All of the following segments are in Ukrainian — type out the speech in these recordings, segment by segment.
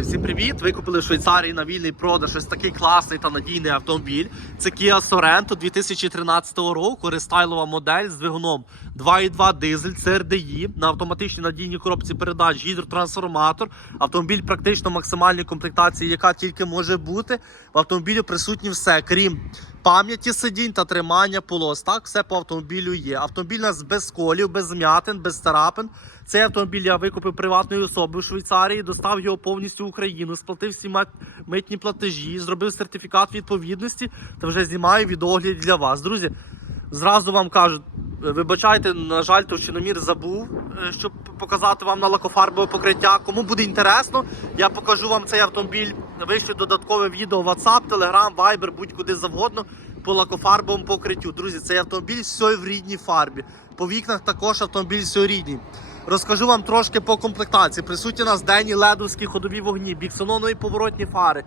Всім привіт! Ви купили в Швейцарії на вільний продаж ось такий класний та надійний автомобіль. Це Kia Sorento 2013 року, рестайлова модель з двигуном 2.2 дизель, CRDI на автоматичній надійній коробці передач, гідротрансформатор. Автомобіль практично максимальної комплектації, яка тільки може бути. В автомобілі присутні все, крім пам'яті сидінь та тримання полос. Так, все по автомобілю є. Автомобіль у нас без колів, без змятин, без царапин. Цей автомобіль я викупив приватної особи в Швейцарії, достав його повністю в Україну, сплатив всі мит- митні платежі, зробив сертифікат відповідності та вже знімаю відогляд для вас. Друзі, зразу вам кажу, вибачайте, на жаль, товщиномір забув, е, щоб показати вам на лакофарбове покриття. Кому буде інтересно, я покажу вам цей автомобіль. Вишлю додаткове відео WhatsApp, Telegram, Viber, будь-куди завгодно по лакофарбовому покриттю. Друзі, цей автомобіль все в рідній фарбі. По вікнах також автомобіль все рідній. Розкажу вам трошки по комплектації. Присутні у нас денні ледовські ходові вогні, біксононові поворотні фари,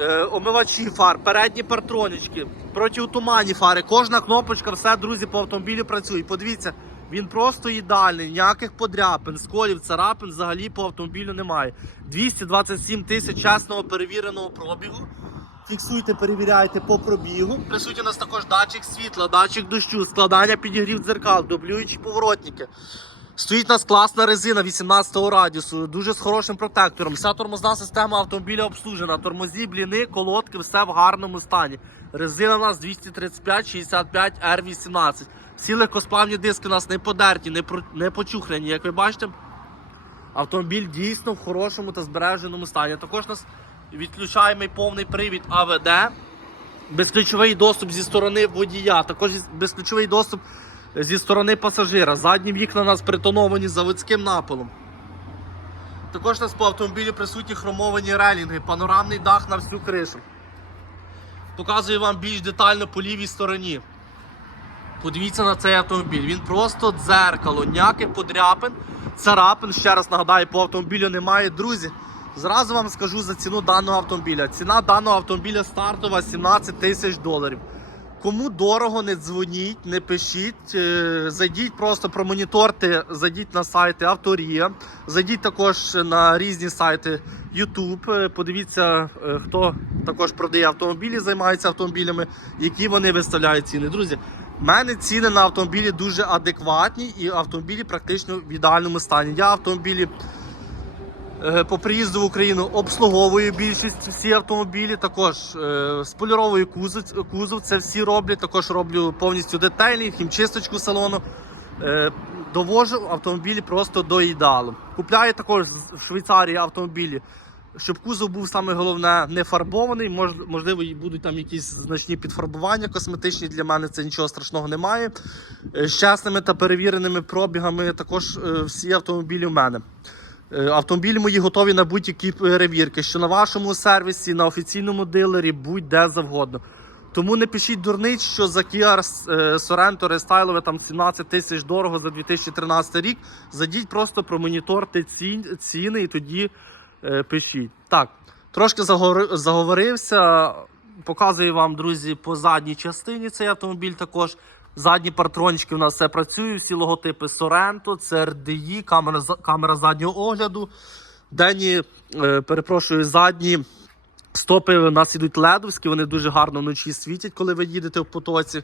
е, омивачі фар, передні партронички, протиутуманні фари. Кожна кнопочка, все, друзі, по автомобілю працює. Подивіться, він просто ідеальний, ніяких подряпин, сколів, царапин взагалі по автомобілю немає. 227 тисяч чесного перевіреного пробігу. Фіксуйте, перевіряйте по пробігу. Присутні у нас також датчик світла, датчик дощу, складання підігрів дзеркал, дублюючі поворотники. Стоїть у нас класна резина 18 радіусу, дуже з хорошим протектором. Вся тормозна система автомобіля обслужена. Тормозі, бліни, колодки, все в гарному стані. Резина у нас 235-65 R18. Всі легкосплавні диски у нас не подерті, не, про- не почухлені. Як ви бачите, автомобіль дійсно в хорошому та збереженому стані. Також у нас відключаємо повний привід АВД, безключовий доступ зі сторони водія, також безключовий доступ зі сторони пасажира. Задні вікна у нас притоновані заводським напилом. Також у нас по автомобілі присутні хромовані релінги, панорамний дах на всю кришу. Показую вам більш детально по лівій стороні. Подивіться на цей автомобіль. Він просто дзеркало, ніяких подряпин, царапин. Ще раз нагадаю, по автомобілю немає. Друзі, зразу вам скажу за ціну даного автомобіля. Ціна даного автомобіля стартова 17 тисяч доларів. Кому дорого, не дзвоніть, не пишіть. е, Зайдіть просто промоніторте, зайдіть на сайти Авторія, зайдіть також на різні сайти YouTube. е, Подивіться, е, хто також продає автомобілі, займається автомобілями, які вони виставляють ціни. Друзі, в мене ціни на автомобілі дуже адекватні і автомобілі практично в ідеальному стані. Я автомобілі Е, по приїзду в Україну обслуговую більшість всі автомобілі. Також е, з поліровою кузов, кузов це всі роблять. Також роблю повністю детейлінг, хімчисточку салону. Е, довожу автомобілі просто до ідеалу. Купляю також в Швейцарії автомобілі, щоб кузов був саме головне не фарбований. Мож, можливо, будуть там якісь значні підфарбування косметичні. Для мене це нічого страшного немає. Е, з чесними та перевіреними пробігами також е, всі автомобілі в мене. Е, Автомобілі мої готові на будь-які перевірки, що на вашому сервісі, на офіційному дилері, будь-де завгодно. Тому не пишіть дурниць, що за Kia Sorento рестайлове там 17 тисяч дорого за 2013 рік. Зайдіть просто промоніторте ці- ціни і тоді пишіть. Так, трошки заговорився. Показую вам, друзі, по задній частині цей автомобіль також. Задні партрончики у нас все працює, всі логотипи Sorento, CRDI, камера, камера заднього огляду. Денні, е, перепрошую, задні стопи у нас ідуть ледовські, вони дуже гарно вночі світять, коли ви їдете в потоці.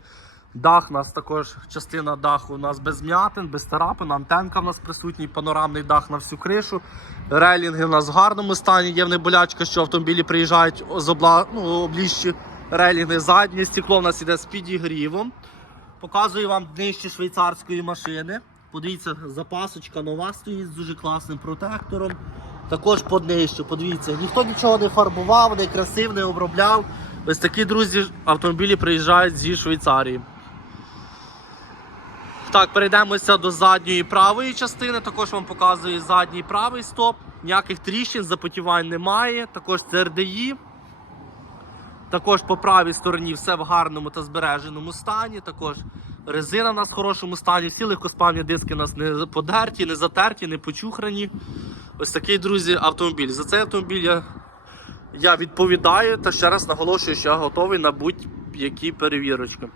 Дах у нас також, частина даху у нас без м'ятин, без тарапин, антенка у нас присутній, панорамний дах на всю кришу. Релінги у нас в гарному стані. Є в них болячка, що автомобілі приїжджають з обла... ну, обліжчі релінги. Заднє стекло у нас іде з підігрівом. Показую вам днище швейцарської машини. Подивіться, запасочка нова стоїть з дуже класним протектором. Також по днищу, подивіться, ніхто нічого не фарбував, не красив, не обробляв. Ось такі друзі автомобілі приїжджають зі Швейцарії. Так, перейдемося до задньої правої частини. Також вам показую задній правий стоп. Ніяких тріщин, запотівань немає. Також це RDI. Також по правій стороні все в гарному та збереженому стані. Також резина в нас в хорошому стані. Всі легкоспавні диски у нас не подерті, не затерті, не почухрані. Ось такий, друзі, автомобіль. За цей автомобіль я, я відповідаю та ще раз наголошую, що я готовий на будь-які перевірочки.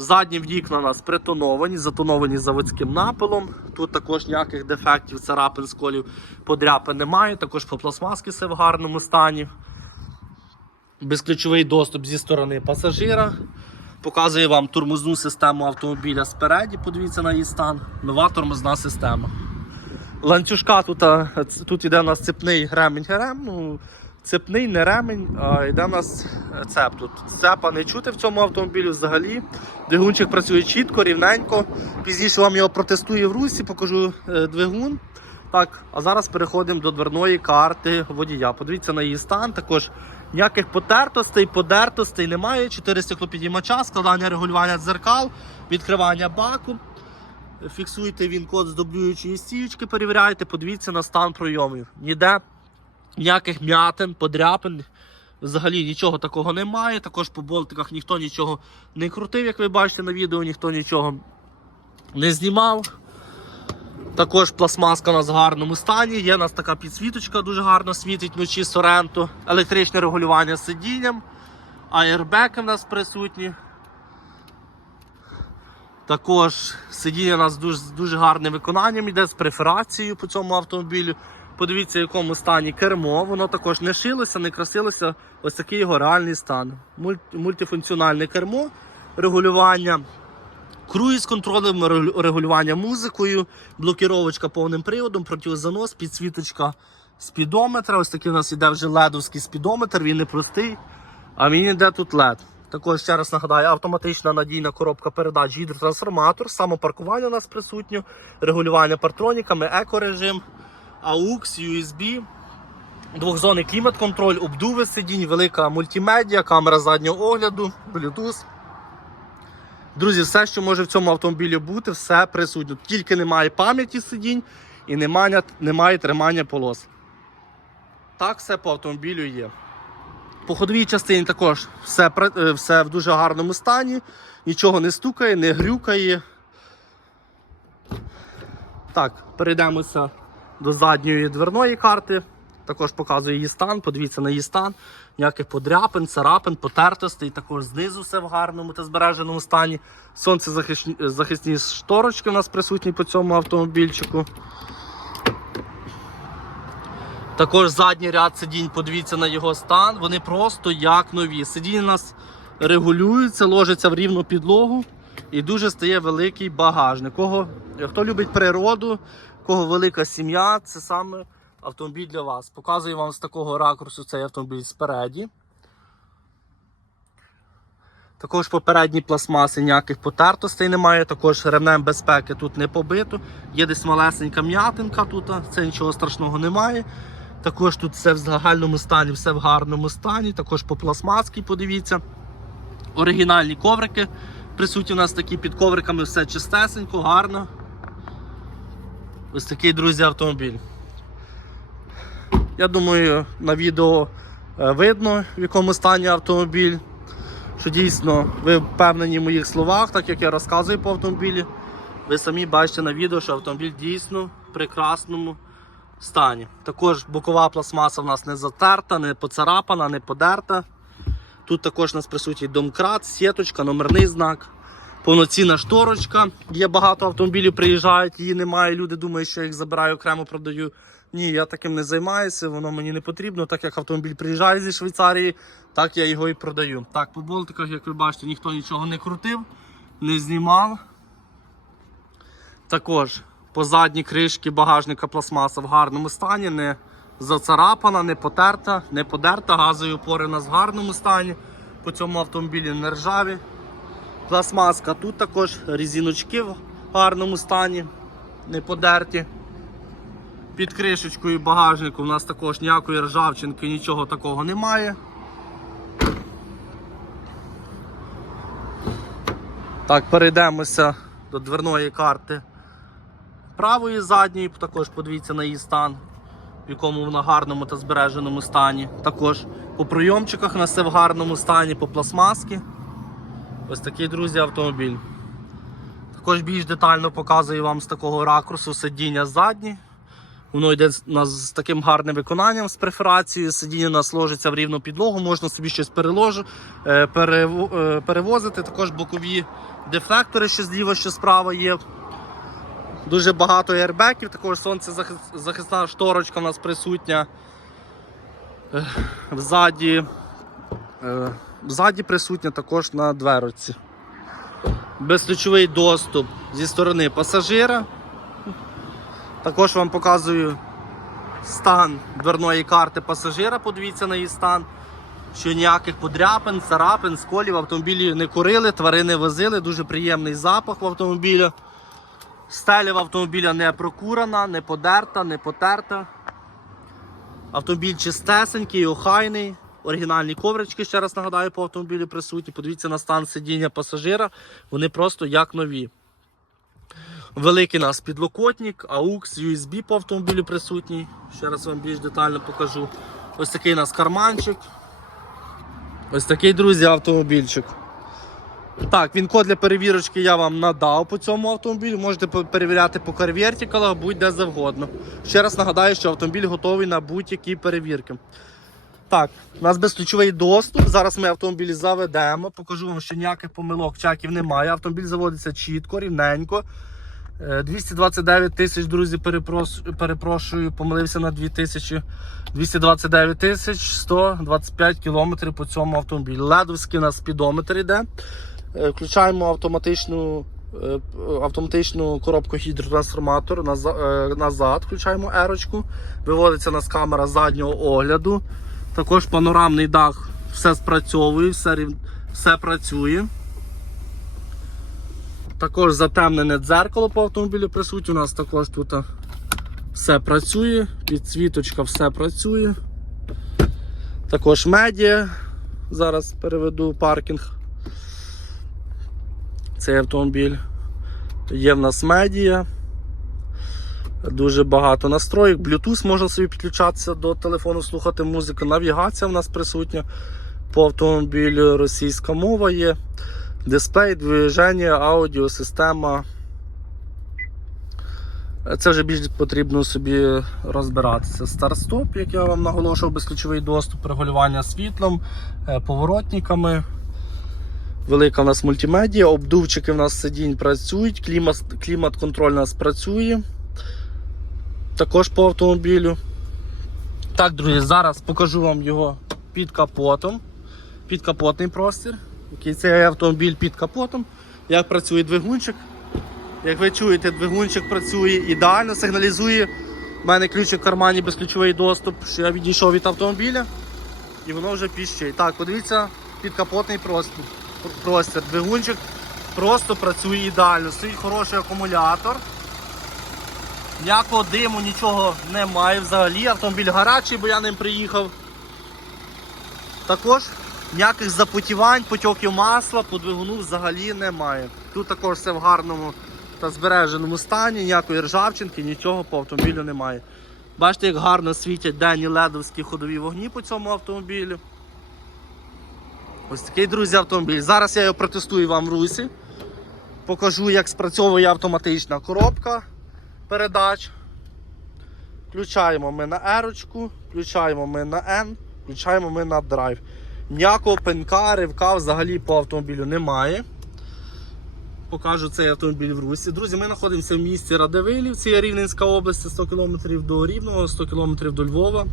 Задні вікна у нас притоновані, затоновані заводським напилом. Тут також ніяких дефектів, царапин, сколів, подряпин немає. Також по пластмаски все в гарному стані. Безключовий доступ зі сторони пасажира. Показує вам тормозну систему автомобіля спереді. Подивіться на її стан. Нова тормозна система. Ланцюжка тут, тут іде у нас цепний ремень ГРМ. Ну, цепний не ремень, йде у нас цеп. Тут цепа не чути в цьому автомобілі взагалі. Двигунчик працює чітко, рівненько. Пізніше вам його протестую в русі, покажу е, двигун. Так, а зараз переходимо до дверної карти водія. Подивіться на її стан. Також ніяких потертостей, подертостей немає. Чотири стеклопідіймача, складання регулювання дзеркал, відкривання баку. Фіксуйте він код з дублюючої стічки, перевіряйте, подивіться на стан пройомів. Ніде ніяких м'ятин, подряпин. Взагалі нічого такого немає. Також по болтиках ніхто нічого не крутив, як ви бачите на відео, ніхто нічого не знімав. Також пластмаска у нас в гарному стані. Є у нас така підсвіточка, дуже гарно світить вночі Sorento. Електричне регулювання сидінням. Аербеки в нас присутні. Також сидіння у нас дуже, з дуже гарним виконанням йде з преферацією по цьому автомобілю. Подивіться, в якому стані кермо. Воно також не шилося, не красилося. Ось такий його реальний стан. Мультифункціональне кермо, регулювання Круїз контролем, регулювання музикою, блокіровочка повним приводом, протизанос, підсвіточка спідометра. Ось такий у нас іде вже ледовський спідометр, він не простий, а він іде тут LED. Також ще раз нагадаю, автоматична надійна коробка передач, гідротрансформатор, самопаркування у нас присутнє, регулювання партроніками, екорежим, AUX, USB. Двохзонний клімат-контроль, обдуви сидінь, велика мультимедіа, камера заднього огляду, Bluetooth. Друзі, все, що може в цьому автомобілі бути, все присутнє. Тільки немає пам'яті сидінь і немає, немає тримання полос. Так, все по автомобілю є. По ходовій частині також все, е, все в дуже гарному стані, нічого не стукає, не грюкає. Так, перейдемося до задньої дверної карти. Також показую її стан, подивіться на її стан. Ніяких подряпин, царапин, потертостей. Також знизу все в гарному та збереженому стані. Сонцезахисні захисні шторочки у нас присутні по цьому автомобільчику. Також задній ряд сидінь, подивіться на його стан. Вони просто як нові. Сидіння у нас регулюються, ложаться в рівну підлогу і дуже стає великий багажник. Кого, хто любить природу, кого велика сім'я, це саме автомобіль для вас. Показую вам з такого ракурсу цей автомобіль спереді. Також попередні пластмаси ніяких потертостей немає, також ремнем безпеки тут не побито. Є десь малесенька м'ятинка тут, це нічого страшного немає. Також тут все в загальному стані, все в гарному стані. Також по пластмаски, подивіться. Оригінальні коврики. Присутні у нас такі під ковриками все чистесенько, гарно. Ось такий, друзі, автомобіль. Я думаю, на відео е, видно, в якому стані автомобіль. Що дійсно ви впевнені в моїх словах, так як я розказую по автомобілі. Ви самі бачите на відео, що автомобіль дійсно в прекрасному стані. Також бокова пластмаса в нас не затерта, не поцарапана, не подерта. Тут також у нас присутній домкрат, сіточка, номерний знак, повноцінна шторочка. Є багато автомобілів, приїжджають, її немає. Люди думають, що я їх забираю окремо продаю. Ні, я таким не займаюся, воно мені не потрібно. Так як автомобіль приїжджає зі Швейцарії, так я його і продаю. Так, по болтиках, як ви бачите, ніхто нічого не крутив, не знімав. Також по задній кришці багажника пластмаса в гарному стані, не зацарапана, не потерта, не подерта. Газові опори у нас в гарному стані. По цьому автомобілі не ржаві. Пластмаска тут також резиночки в гарному стані, не подерті. Під кришечкою багажнику у нас також ніякої ржавчинки, нічого такого немає. Так, перейдемося до дверної карти правої задньої, також подивіться на її стан, в якому вона гарному та збереженому стані. Також по прийомчиках на все в гарному стані, по пластмаски. Ось такий, друзі, автомобіль. Також більш детально показую вам з такого ракурсу сидіння задні. Воно йде з таким гарним виконанням з преферацією. Сидіння у нас ложиться в рівну підлогу, можна собі щось переложу, е, е, перевозити. Також бокові Дефлектори ще зліва, що справа є. Дуже багато аербеків, також сонцезахисна шторочка у нас присутня. Е, Взаді, взаді присутня також на дверці. Безключовий доступ зі сторони пасажира. Також вам показую стан дверної карти пасажира. Подивіться на її стан. Що ніяких подряпин, царапин, сколів в автомобілі не курили, тварини возили, дуже приємний запах в автомобілі. Стеля в автомобіля не прокурена, не подерта, не потерта. Автомобіль чистесенький, охайний. Оригінальні коврички, ще раз нагадаю, по автомобілі присутні. Подивіться на стан сидіння пасажира. Вони просто як нові. Великий нас підлокотник, AUX, USB по автомобілю присутній. Ще раз вам більш детально покажу. Ось такий у нас карманчик. Ось такий, друзі, автомобільчик. Так, він код для перевірочки я вам надав по цьому автомобілю. Можете перевіряти по карвертикалах, будь-де завгодно. Ще раз нагадаю, що автомобіль готовий на будь-які перевірки. Так, у нас безключовий доступ. Зараз ми автомобіль заведемо. Покажу вам, що ніяких помилок, чаків немає. Автомобіль заводиться чітко, рівненько. Е, 229 тисяч, друзі, перепрошую, помилився на 2000. 229 тисяч 125 кілометрів по цьому автомобілю. Ледовський у нас спідометр йде. Е, Включаємо автоматичну, е, автоматичну коробку гідротрансформатор е, назад. Включаємо ерочку. Виводиться у нас камера заднього огляду. Також панорамний дах все спрацьовує, все, все працює. Також затемнене дзеркало по автомобілю присутнє. У нас також тут все працює, підсвіточка все працює. Також медіа. Зараз переведу паркінг. Цей автомобіль. Є в нас медіа. Дуже багато настроїк. Bluetooth можна собі підключатися до телефону, слухати музику. Навігація в нас присутня. По автомобілю російська мова є. Дисплей, движення, аудіо, система. Це вже більш потрібно собі розбиратися. Старт-стоп, як я вам наголошував, безключовий доступ, регулювання світлом, е, поворотниками. Велика у нас мультимедіа, обдувчики в нас сидінь працюють, клімат, клімат-контроль у нас працює. Також по автомобілю. Так, друзі, зараз покажу вам його під капотом. Підкапотний простір. Який цей автомобіль під капотом. Як працює двигунчик. Як ви чуєте, двигунчик працює ідеально, сигналізує. У мене ключик в кармані безключовий доступ, що я відійшов від автомобіля. І воно вже піщить. Так, подивіться, підкапотний простір. простір. Двигунчик просто працює ідеально. Стоїть хороший акумулятор. Ніякого диму, нічого немає взагалі. Автомобіль гарячий, бо я ним приїхав. Також ніяких запотівань, потьоків масла по двигуну взагалі немає. Тут також все в гарному та збереженому стані, ніякої ржавчинки, нічого по автомобілю немає. Бачите, як гарно світять денні ледовські ходові вогні по цьому автомобілю. Ось такий, друзі, автомобіль. Зараз я його протестую вам в русі. Покажу, як спрацьовує автоматична коробка передач. Включаємо ми на ерочку, включаємо ми на N, включаємо ми на драйв. Ніякого пенка, ривка взагалі по автомобілю немає. Покажу цей автомобіль в Русі. Друзі, ми знаходимося в місті Радивилів, це Рівненська область, 100 км до Рівного, 100 км до Львова.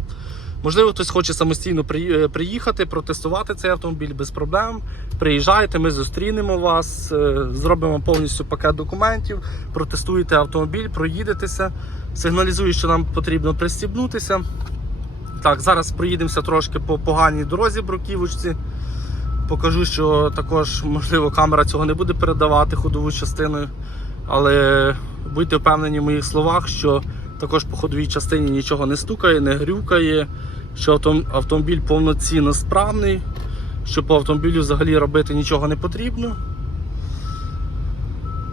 Можливо, хтось хоче самостійно е, приїхати, протестувати цей автомобіль без проблем. Приїжджайте, ми зустрінемо вас, е, зробимо повністю пакет документів, протестуєте автомобіль, проїдетеся, сигналізую, що нам потрібно пристібнутися. Так, зараз проїдемося трошки по поганій дорозі бруківочці. Покажу, що також, можливо, камера цього не буде передавати ходову частиною. Але будьте впевнені в моїх словах, що також по ходовій частині нічого не стукає, не грюкає, що автомобіль повноцінно справний, що по автомобілю взагалі робити нічого не потрібно.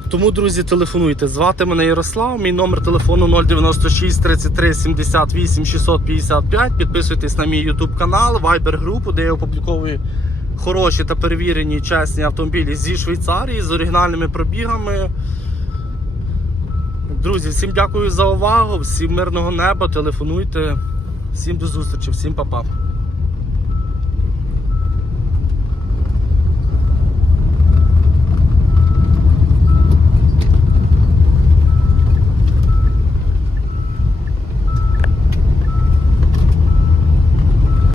Тому, друзі, телефонуйте. Звати мене Ярослав. Мій номер телефону 096 33 78 655. Підписуйтесь на мій YouTube канал, Viber групу, де я опубліковую хороші та перевірені чесні автомобілі зі Швейцарії з оригінальними пробігами. Друзі, всім дякую за увагу, всім мирного неба. Телефонуйте. Всім до зустрічі, всім па-па.